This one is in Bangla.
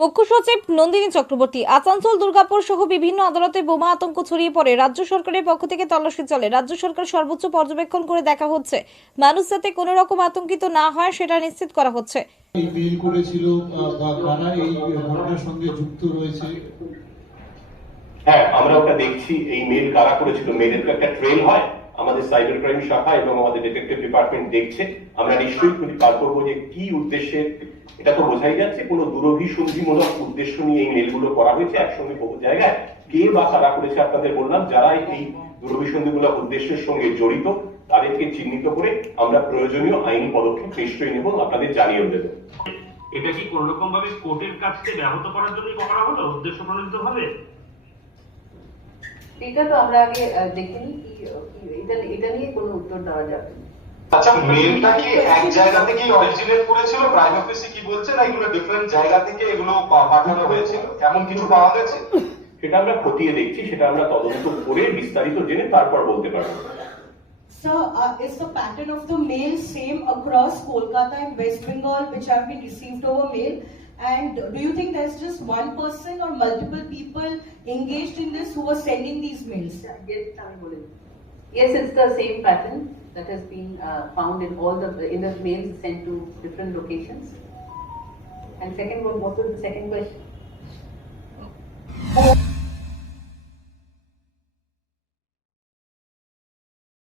মুখ্য সচিব নন্দিনী চক্রবর্তী। আসানসোল, দুর্গাপুর সহ বিভিন্ন আদালতে বোমা আতঙ্ক ছড়িয়ে পড়ে রাজ্য সরকারের পক্ষ থেকে তল্লাশি চলে। রাজ্য সরকার সর্বোচ্চ পর্যবেক্ষণ করে দেখা হচ্ছে, মানুষ যাতে কোনো রকম আতঙ্কিত না হয় সেটা নিশ্চিত করা হচ্ছে। এই মেল করেছিল বা কারা এই ঘটনার সঙ্গে যুক্ত রয়েছে? হ্যাঁ, আমরা ওটা দেখছি। এই মেল কারা করেছিল, মেলের তো একটা ট্রেল হয়। আমাদের সাইবার ক্রাইম শাখা এবং আমাদের ডিটেকটিভ ডিপার্টমেন্ট দেখছে। আমরা নিশ্চয়ই খুঁজে বার করবো যে কি উদ্দেশ্যে। এটা তো বোঝাই যাচ্ছে কোনো দুরভিসন্ধিমূলক উদ্দেশ্য নিয়ে এই মেলগুলো করা হয়েছে একসঙ্গে বহু জায়গায়। কে বা কারা করেছে আপনাদের বললাম, যারা এই দুরভিসন্ধিমূলক উদ্দেশ্যের সঙ্গে জড়িত তাদেরকে চিহ্নিত করে আমরা প্রয়োজনীয় আইনি পদক্ষেপ নিশ্চয়ই নেব, আপনাদের জানিয়ে দেব। এটা কি কোন রকম ভাবে কোর্টের কাছে ব্যাহত করার জন্য করা হলো উদ্দেশ্য প্রণোদিত ভাবে? এটা তো আমরা আগে দেখিনি, এটা নিয়ে কোনো উত্তর দেওয়া যাবে না। আচ্ছা, মেলটা কি এক জায়গা থেকে অরিজিনেট করেছিল? প্রাইম অফিসে কি বলছে না এগুলো ডিফারেন্ট জায়গা থেকে এগুলো পাঠানো হয়েছিল, এমন কিছু পাওয়া গেছে? সেটা আমরা খতিয়ে দেখছি, সেটা আমরা তদন্ত করে বিস্তারিত জেনে তারপর বলতে পারবো। Sir, is the pattern of the mail same across Kolkata and West Bengal, which have been received over mail? And do you think there's just one person or multiple people engaged in this who are sending these mails? Yes, it's the same pattern that has been found in all the mails sent to different locations. And second one, what was the second question?